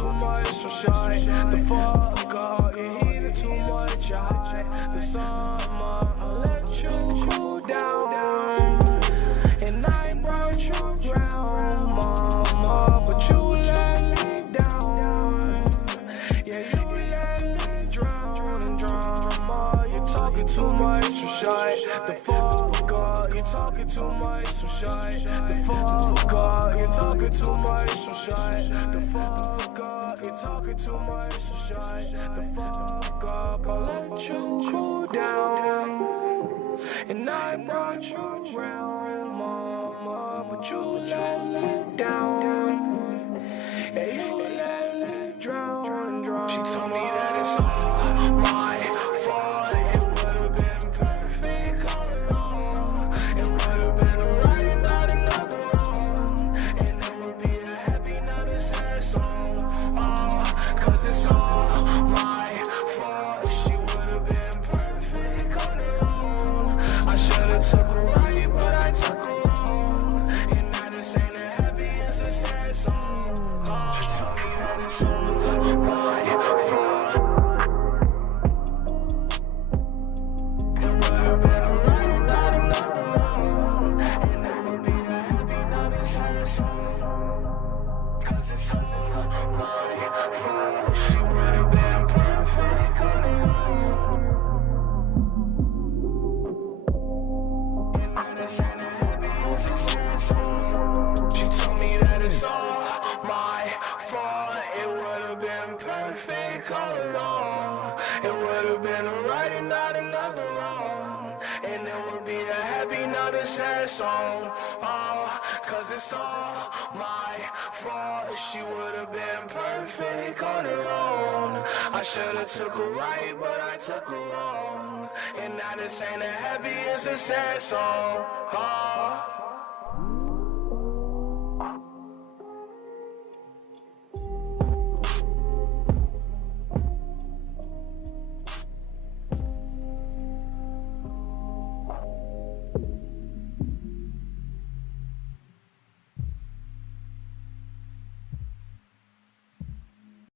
too much, so shy the fuck up. You heated too much, you're high. The summer, I'll let you cool down. And I brought you around, mama, but you let me down. Yeah, you let me drown in drama. You're talking too much, so shy the fuck up. You're talking too much, so shy the fuck up. You're talking too much, so shy the fuck up. You're talking too much, so shy the fuck up. I'll let you cool down. And I brought you around, mama, but you let me down. Yeah, you let me drown. She told me that it's all my fault. It would've been perfect all along. It would've been right and not another wrong. And it would be a happy, not a sad song. Oh, cause it's all my fault. She would've been perfect on her own. I should've took her right, but I took her wrong. And now this ain't a happy, it's a sad song. Oh, she told me that it's all my fault. It would've been right and not another wrong. And that would be a happy, not a sad song. Cause it's all my fault. She would've been perfect on her own. She told me that it's all my fault. It would've been perfect all along. It would've been right and not another wrong. And it would be a happy, not a sad song. Oh, cause it's all my fault. She would've been perfect on her own. I should've took her right, but I took her wrong. And now this ain't a happy, it's a sad song. Oh.